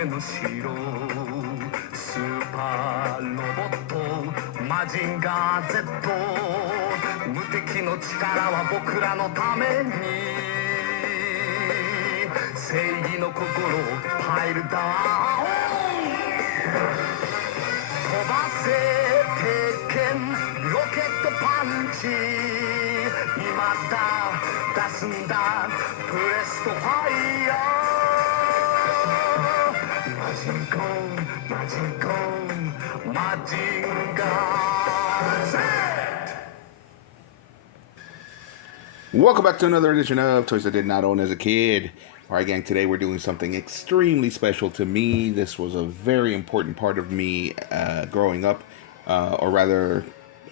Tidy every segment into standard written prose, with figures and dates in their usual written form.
雨の城スーパーロボットマジンガー Z 無敵の力は僕らのために正義の心をパイルダウン飛ばせ鉄拳ロケットパンチ今だ出すんだプレストファイヤーマジンコンマジンコンマジンガー Z Welcome back to another edition of Toys I Did Not Own as a Kid. Alright gang, today we're doing something extremely special to me. This was a very important part of me growing up, or rather,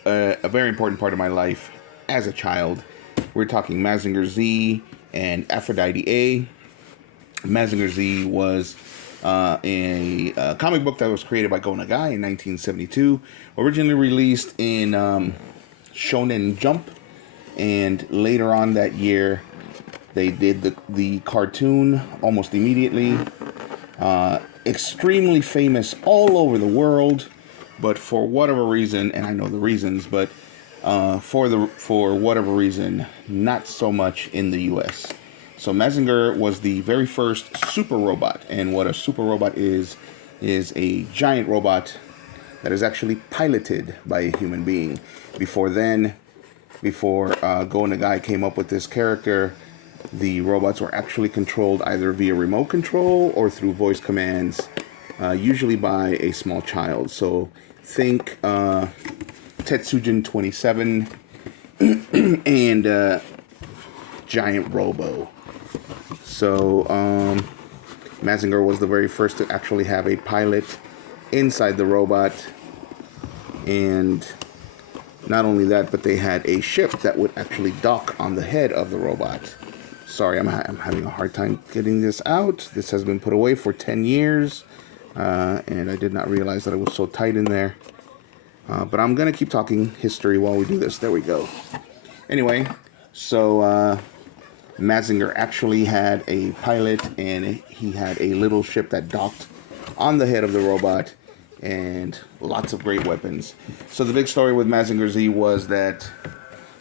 a very important part of my life as a child. We're talking Mazinger Z and Aphrodite A. Mazinger Z was a comic book that was created by Go Nagai in 1972, originally released in Shonen Jump. And later on that year, they did the cartoon almost immediately. Extremely famous all over the world, but for whatever reason, and I know the reasons, but for whatever reason, not so much in the U.S. So Mazinger was the very first super robot, and what a super robot is a giant robot that is actually piloted by a human being. Before Go Nagai came up with this character, the robots were actually controlled either via remote control or through voice commands, usually by a small child. So think Tetsujin 27 and Giant Robo. So Mazinger was the very first to actually have a pilot inside the robot, and not only that, but they had a ship that would actually dock on the head of the robot. Sorry, I'm having a hard time getting this out. This has been put away for 10 years, and I did not realize that it was so tight in there. But I'm going to keep talking history while we do this. There we go. Anyway, so Mazinger actually had a pilot, and he had a little ship that docked on the head of the robot, and lots of great weapons. So the big story with Mazinger Z was that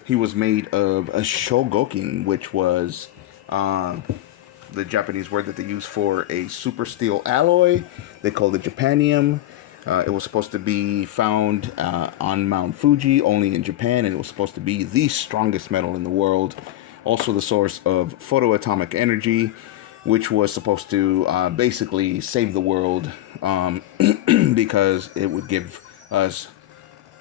he was made of a Chogokin, which was the Japanese word that they use for a super steel alloy. They called it Japanium. It was supposed to be found on Mount Fuji, only in Japan, and it was supposed to be the strongest metal in the world. Also the source of photoatomic energy, which was supposed to basically save the world because it would give us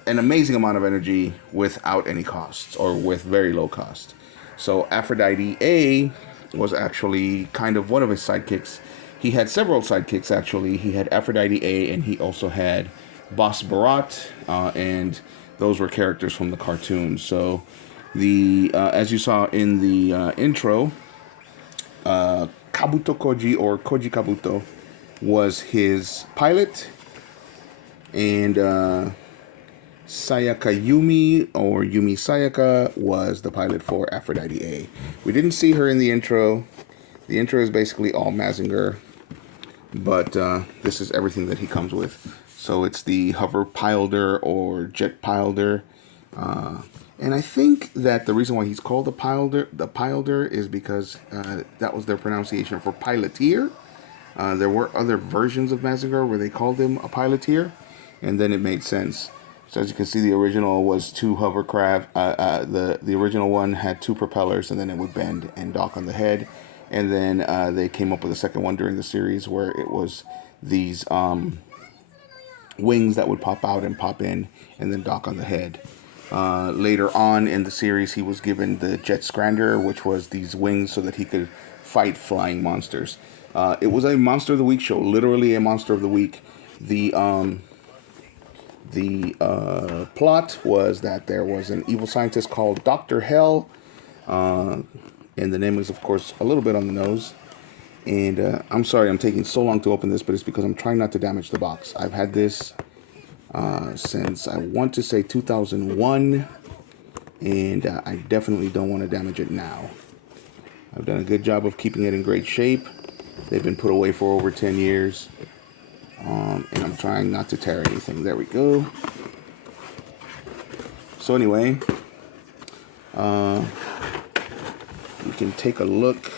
an amazing amount of energy without any costs, or with very low cost. So Aphrodite A was actually kind of one of his sidekicks. He had several sidekicks, actually. He had Aphrodite A, and he also had Boss Barat, and those were characters from the cartoon. So the as you saw in the intro, Kabuto Koji, or Koji Kabuto, was his pilot, and Sayaka Yumi, or Yumi Sayaka, was the pilot for Aphrodite A. We didn't see her in the intro. The intro is basically all Mazinger, but this is everything that he comes with. So it's the hover pilder or jet pilder. And I think that the reason why he's called the pilder is because that was their pronunciation for piloteer. There were other versions of Mazinger where they called him a piloteer, and then it made sense. So as you can see, the original was two hovercraft. The original one had two propellers, and then it would bend and dock on the head. And then they came up with a second one during the series where it was these wings that would pop out and pop in and then dock on the head. Later on in the series, he was given the Jet Scrander, which was these wings so that he could fight flying monsters. It was a Monster of the Week show, literally a Monster of the Week. The plot was that there was an evil scientist called Dr. Hell, and the name is, of course, a little bit on the nose. And I'm sorry I'm taking so long to open this, but it's because I'm trying not to damage the box. I've had this since, I want to say, 2001, and I definitely don't want to damage it now. I've done a good job of keeping it in great shape. They've been put away for over 10 years. And I'm trying not to tear anything. There we go. So anyway, we can take a look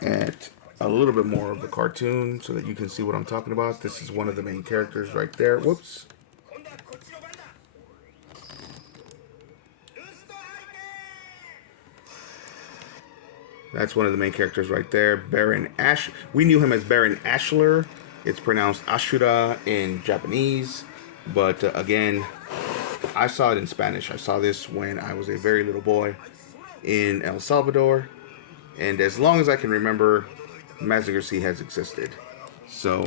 at a little bit more of the cartoon so that you can see what I'm talking about. This is one of the main characters right there. Whoops. That's one of the main characters right there. Baron Ash. We knew him as Baron Ashler. It's pronounced Ashura in Japanese. But again, I saw it in Spanish. I saw this when I was a very little boy in El Salvador. And as long as I can remember, Mazinger Z has existed. So,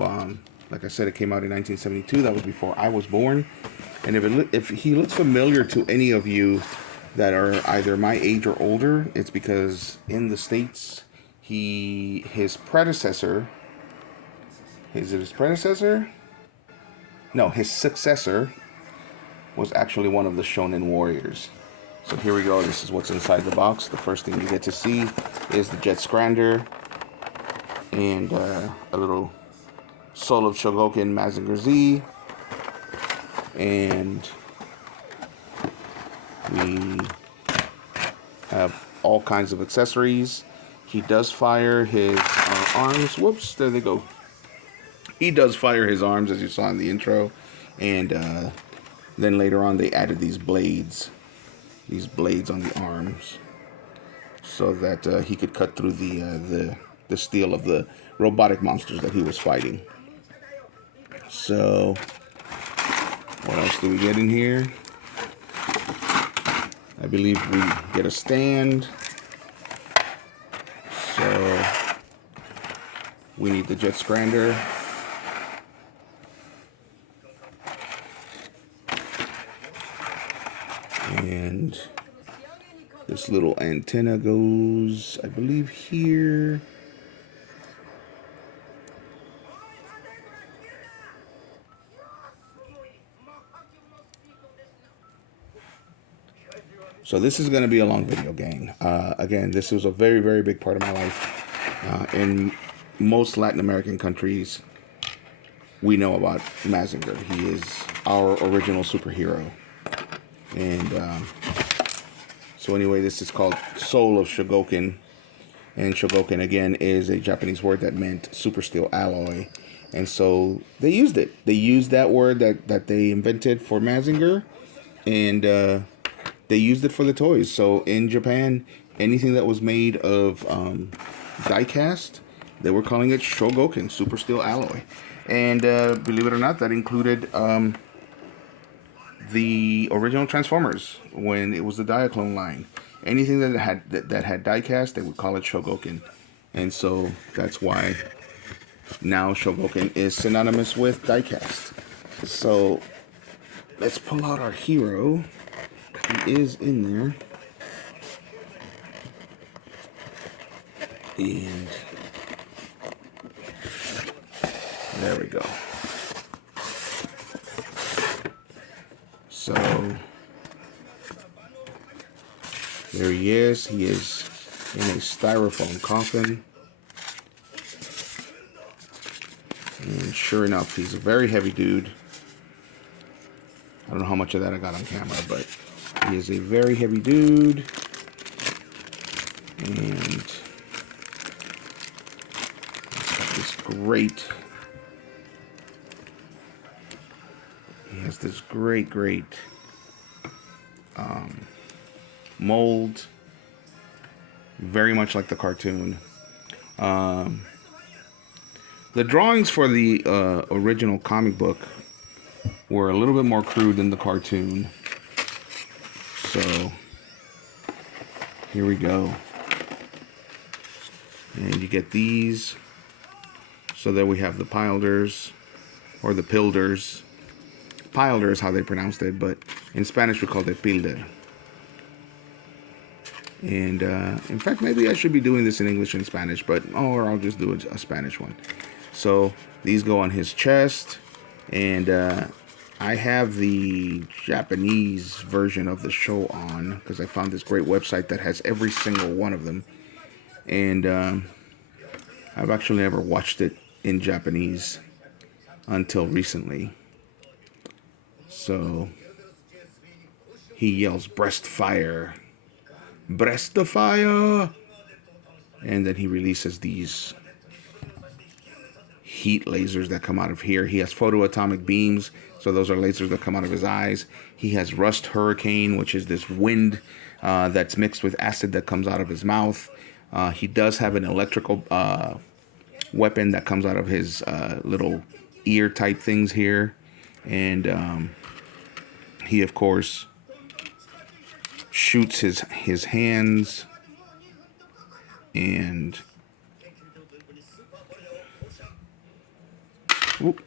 like I said, it came out in 1972. That was before I was born. And if he looks familiar to any of you that are either my age or older, it's because in the States, his predecessor, is it his predecessor? No, his successor was actually one of the Shonen Warriors. So here we go. This is what's inside the box. The first thing you get to see is the Jet Scrander and a little Soul of Chogokin Mazinger Z. And we have all kinds of accessories. He does fire his arms. Whoops, there they go. He does fire his arms, as you saw in the intro. And then later on, they added these blades on the arms, so that he could cut through the steel of the robotic monsters that he was fighting. So, what else do we get in here? I believe we get a stand. So, we need the Jet Scrander. And this little antenna goes, I believe, here. So this is going to be a long video, gang. Again, this was a very, very big part of my life. In most Latin American countries, we know about Mazinger. He is our original superhero. And so anyway, this is called Soul of Chogokin. And Chogokin, again, is a Japanese word that meant super steel alloy. And so they used it. They used that word that they invented for Mazinger. And they used it for the toys. So in Japan, anything that was made of die-cast, they were calling it Chogokin, super steel alloy. And believe it or not, that included the original Transformers when it was the Diaclone line. Anything that had die-cast, they would call it Chogokin. And so that's why now Chogokin is synonymous with die-cast. So let's pull out our hero. He is in there. And there we go. So there he is. He is in a styrofoam coffin. And sure enough, he's a very heavy dude. I don't know how much of that I got on camera, but he is a very heavy dude. And he's got this great... He has this great mold. Very much like the cartoon. The drawings for the original comic book were a little bit more crude than the cartoon. So here we go. And you get these. So there we have the Pilders, or the Pilders. Pilder is how they pronounced it, but in Spanish we called it Pilder. And in fact, maybe I should be doing this in English and Spanish, or I'll just do a Spanish one. So these go on his chest, and I have the Japanese version of the show on because I found this great website that has every single one of them. And I've actually never watched it in Japanese until recently. So he yells, "Breast fire! Breast the fire!" And then he releases these heat lasers that come out of here. He has photoatomic beams, so those are lasers that come out of his eyes. He has rust hurricane, which is this wind that's mixed with acid that comes out of his mouth. He does have an electrical weapon that comes out of his little ear type things here. And he, of course, shoots his hands, and whoop,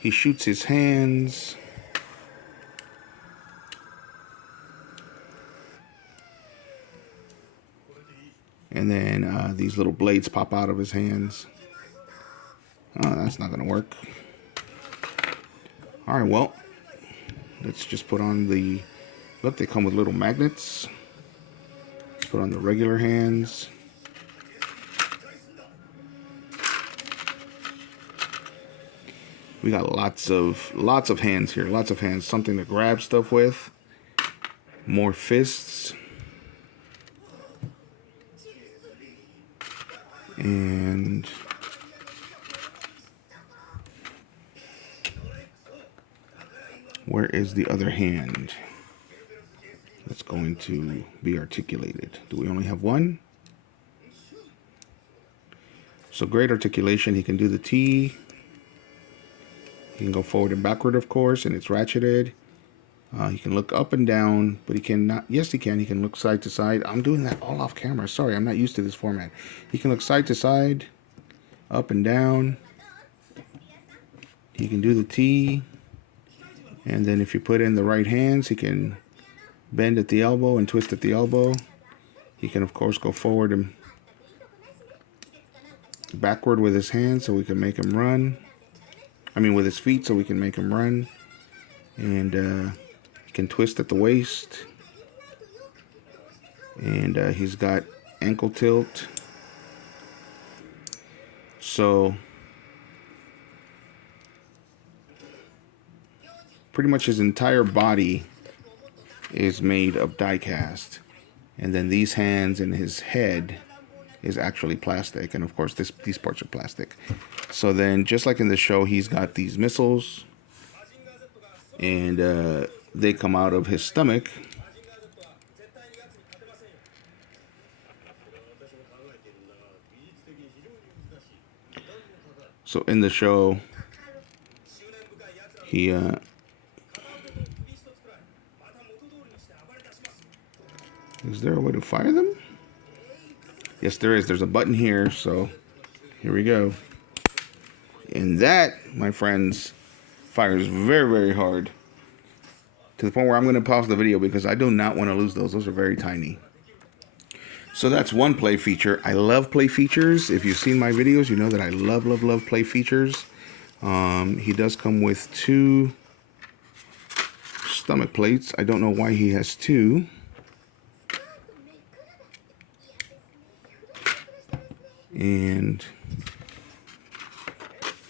he shoots his hands, and then these little blades pop out of his hands. Oh, that's not gonna work. All right, well, let's just put on the, look, they come with little magnets. Let's put on the regular hands. We got lots of hands here, lots of hands, something to grab stuff with. More fists. And where is the other hand that's going to be articulated? Do we only have one? So great articulation. He can do the T. He can go forward and backward, of course, and it's ratcheted. He can look up and down, but he cannot. Yes, he can. He can look side to side. I'm doing that all off camera. Sorry, I'm not used to this format. He can look side to side, up and down. He can do the T. And then if you put in the right hands, he can bend at the elbow and twist at the elbow. He can, of course, go forward and backward with his hands so we can make him run. I mean, with his feet so we can make him run. And he can twist at the waist. And he's got ankle tilt. So pretty much his entire body is made of die cast. And then these hands and his head is actually plastic. And of course, these parts are plastic. So then, just like in the show, he's got these missiles. And they come out of his stomach. So in the show, he is there a way to fire them? Yes, there is. There's a button here, so here we go. And that, my friends, fires very, very hard. To the point where I'm going to pause the video because I do not want to lose those. Those are very tiny. So that's one play feature. I love play features. If you've seen my videos, you know that I love, love, love play features. He does come with 2 stomach plates. I don't know why he has 2. And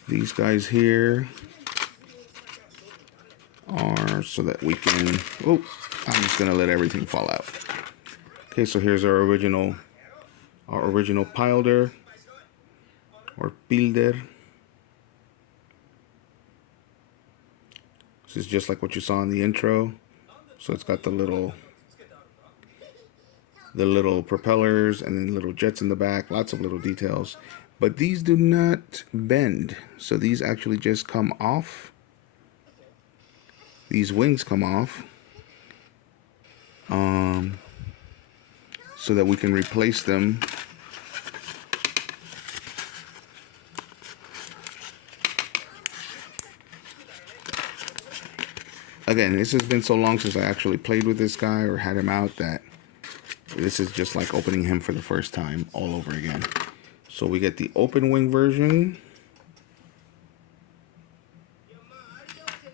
these guys here are so that we can, oh, I'm just gonna let everything fall out. Okay, so here's our original pilder or pilder. This is just like what you saw in the intro. So it's got the little propellers and then little jets in the back, lots of little details. But these do not bend. So these actually just come off. These wings come off. So that we can replace them. Again, this has been so long since I actually played with this guy or had him out that this is just like opening him for the first time all over again. So we get the open wing version.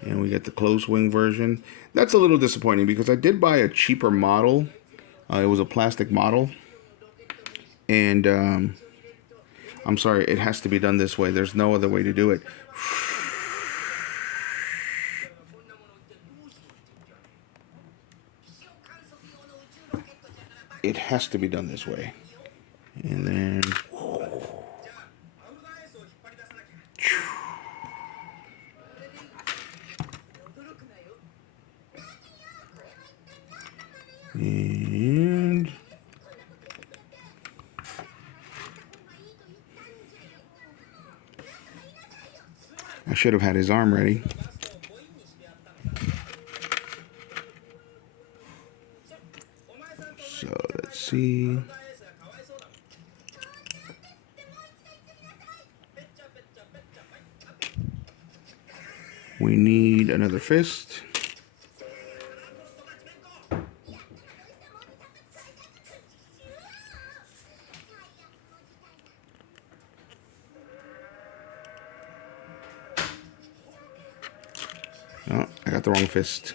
And we get the closed wing version. That's a little disappointing because I did buy a cheaper model. It was a plastic model. And I'm sorry, it has to be done this way. There's no other way to do it. It has to be done this way. And then... And... I should have had his arm ready. So let's see. We need another fist. Oh, I got the wrong fist.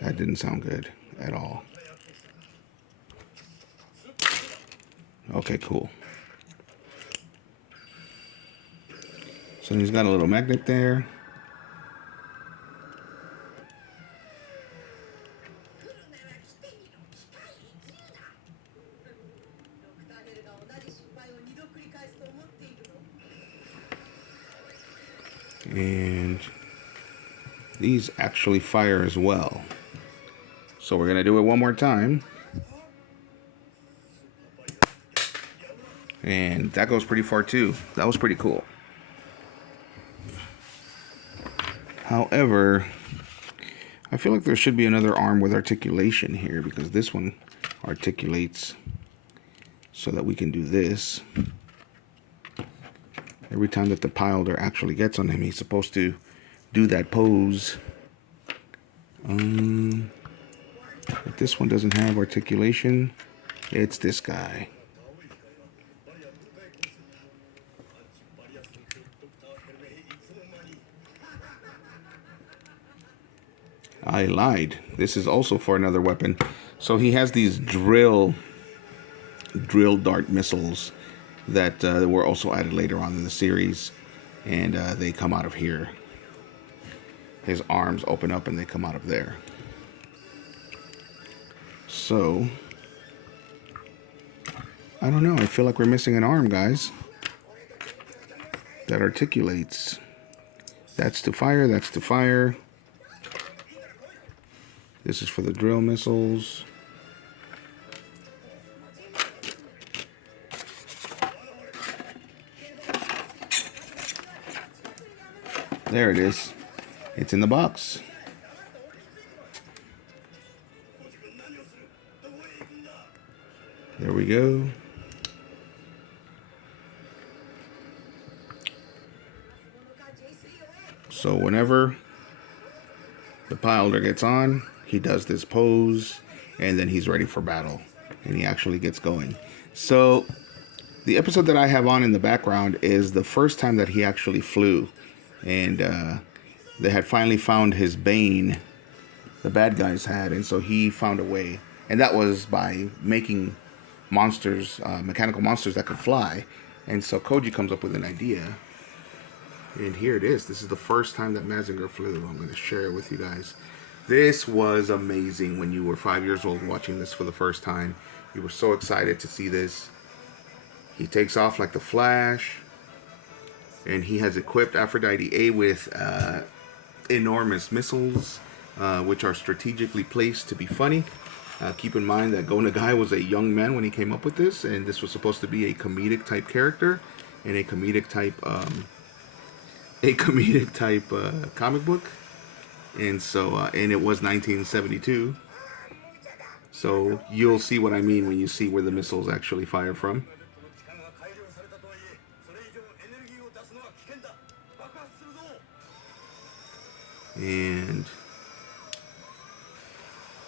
That didn't sound good at all. Okay, cool. So he's got a little magnet there. And these actually fire as well. So we're going to do it one more time. And that goes pretty far too. That was pretty cool. However, I feel like there should be another arm with articulation here, because this one articulates so that we can do this. Every time that the Pilder actually gets on him, he's supposed to do that pose. But this one doesn't have articulation. It's this guy. I lied. This is also for another weapon. So he has these drill dart missiles that were also added later on in the series, and they come out of here. His arms open up and they come out of there. So I don't know, I feel like we're missing an arm, guys, that articulates. That's to fire, that's to fire. This is for the drill missiles. There it is. It's in the box. There we go. So whenever the Pilder gets on, he does this pose, and then he's ready for battle, and he actually gets going. So the episode that I have on in the background is the first time that he actually flew, and they had finally found his bane, the bad guys had, and so he found a way, and that was by making monsters, mechanical monsters that could fly. And so Koji comes up with an idea, and here it is. This is the first time that Mazinger flew. I'm going to share it with you guys. This was amazing when you were 5 years old watching this for the first time. You were so excited to see this. He takes off like the Flash, and he has equipped Aphrodite A with enormous missiles, which are strategically placed to be funny. Keep in mind that Go Nagai was a young man when he came up with this, and this was supposed to be a comedic type character and a comedic type comic book. And so, and it was 1972. So you'll see what I mean when you see where the missiles actually fire from. And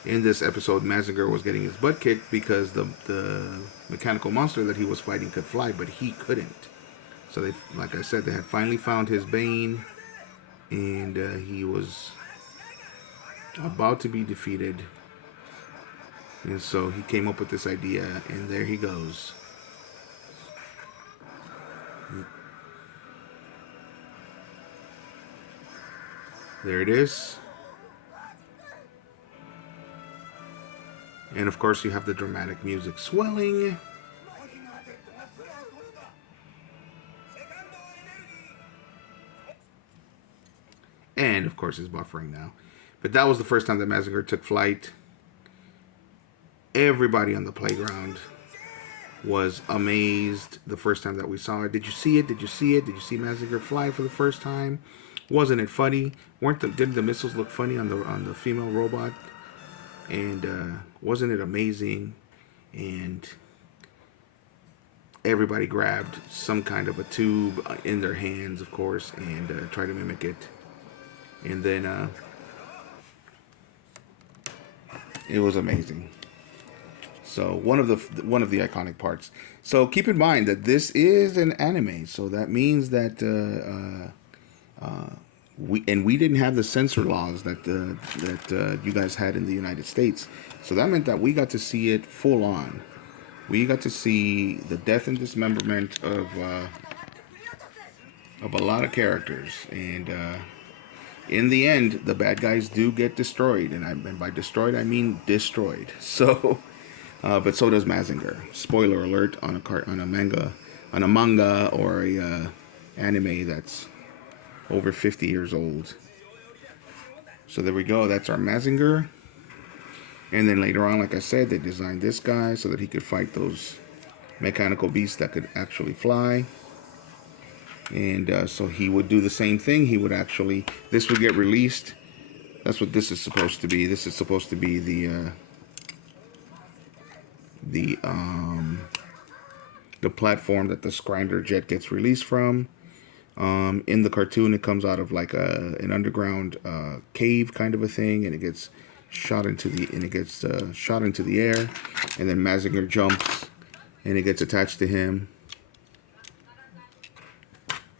in this episode, Mazinger was getting his butt kicked because the mechanical monster that he was fighting could fly, but he couldn't. So they, like I said, they had finally found his bane, and he was about to be defeated. And so he came up with this idea, and there he goes. There it is. And of course, you have the dramatic music swelling. And of course, it's buffering now. But that was the first time that Mazinger took flight. Everybody on the playground was amazed the first time that we saw it. Did you see it? Did you see it? Did you see Mazinger fly for the first time? Wasn't it funny? Didn't the missiles look funny on the female robot? And wasn't it amazing? And everybody grabbed some kind of a tube in their hands, of course, and tried to mimic it. And then it was amazing. So one of the iconic parts. So keep in mind that this is an anime, so that means that we didn't have the censor laws that you guys had in the United States. So that meant that we got to see it full on. We got to see the death and dismemberment of a lot of characters, and in the end, the bad guys do get destroyed, and by destroyed I mean destroyed. So, but so does Mazinger. Spoiler alert on a manga or a anime that's over 50 years old. So there we go. That's our Mazinger. And then later on, like I said, they designed this guy so that he could fight those mechanical beasts that could actually fly. And so he would do the same thing. He would actually, this would get released. That's what this is supposed to be. This is supposed to be the platform that the Scrinder jet gets released from. In the cartoon, it comes out of like an underground cave kind of a thing, and it gets shot into the air, and then Mazinger jumps, and it gets attached to him,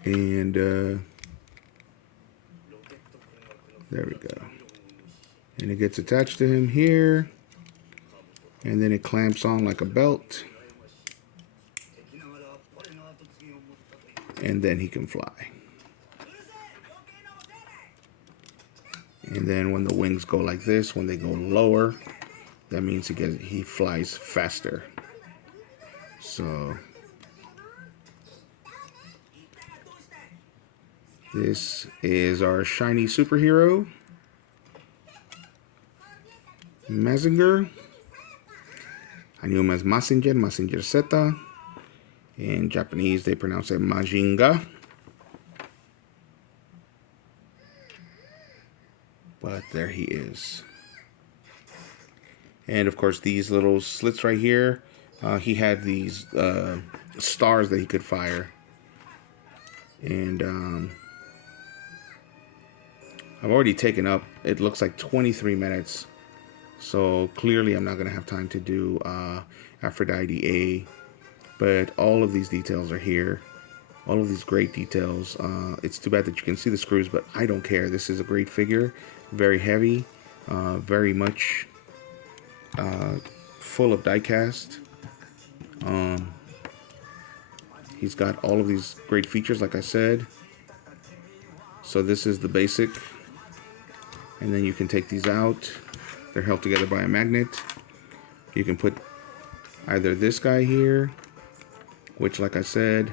and there we go, and it gets attached to him here, and then it clamps on like a belt, and then he can fly. And then when the wings go like this, when they go lower, that means he flies faster. So this is our shiny superhero, Mazinger. I knew him as Mazinger Z. In Japanese, they pronounce it Majinga. But there he is. And of course, these little slits right here, he had these stars that he could fire. And I've already taken up, it looks like 23 minutes. So clearly I'm not going to have time to do Aphrodite A. But all of these details are here. All of these great details. It's too bad that you can see the screws, but I don't care. This is a great figure. Very heavy. Very much full of die-cast. He's got all of these great features, like I said. So this is the basic. And then you can take these out. They're held together by a magnet. You can put either this guy here, which, like I said,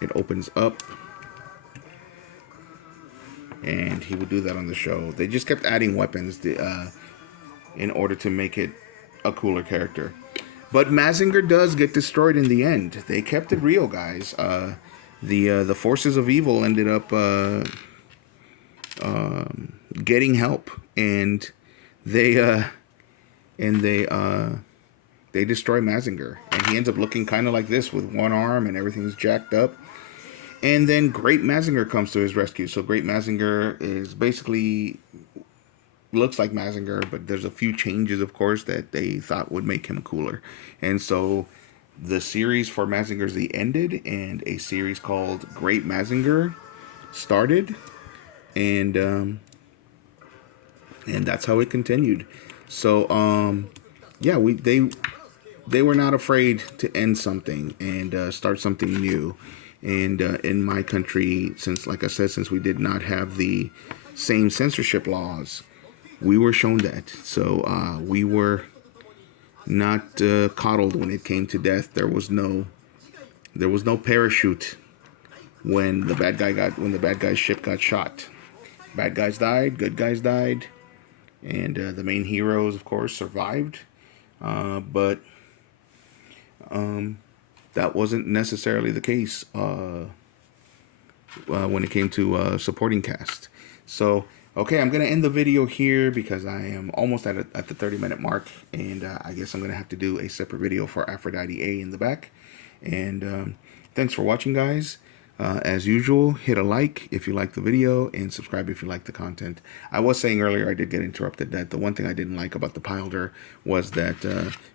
it opens up, and he would do that on the show. They just kept adding weapons in order to make it a cooler character. But Mazinger does get destroyed in the end. They kept it real, guys. The forces of evil ended up getting help, and they destroy Mazinger, and he ends up looking kind of like this with one arm, and everything's jacked up. And then Great Mazinger comes to his rescue. So Great Mazinger is basically looks like Mazinger, but there's a few changes, of course, that they thought would make him cooler. And so the series for Mazinger Z ended, and a series called Great Mazinger started. and that's how it continued. So yeah, they were not afraid to end something and start something new. And in my country, since, like I said, since we did not have the same censorship laws, we were shown that. So we were not coddled when it came to death. There was no parachute when the bad guy's ship got shot. Bad guys died, good guys died, and the main heroes, of course, survived. But that wasn't necessarily the case when it came to supporting cast. So, okay, I'm going to end the video here because I am almost at the 30-minute mark, and I guess I'm going to have to do a separate video for Aphrodite A in the back. And thanks for watching, guys. As usual, hit a like if you like the video and subscribe if you like the content. I was saying earlier, I did get interrupted, that the one thing I didn't like about the Pilder was that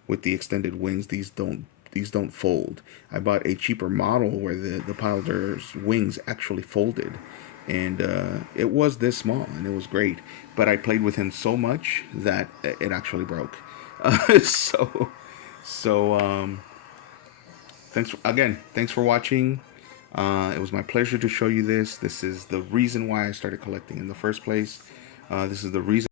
with the extended wings, these don't fold. I bought a cheaper model where the Pilder's wings actually folded, and it was this small and it was great. But I played with him so much that it actually broke. So thanks for watching. It was my pleasure to show you this. This is the reason why I started collecting in the first place. This is the reason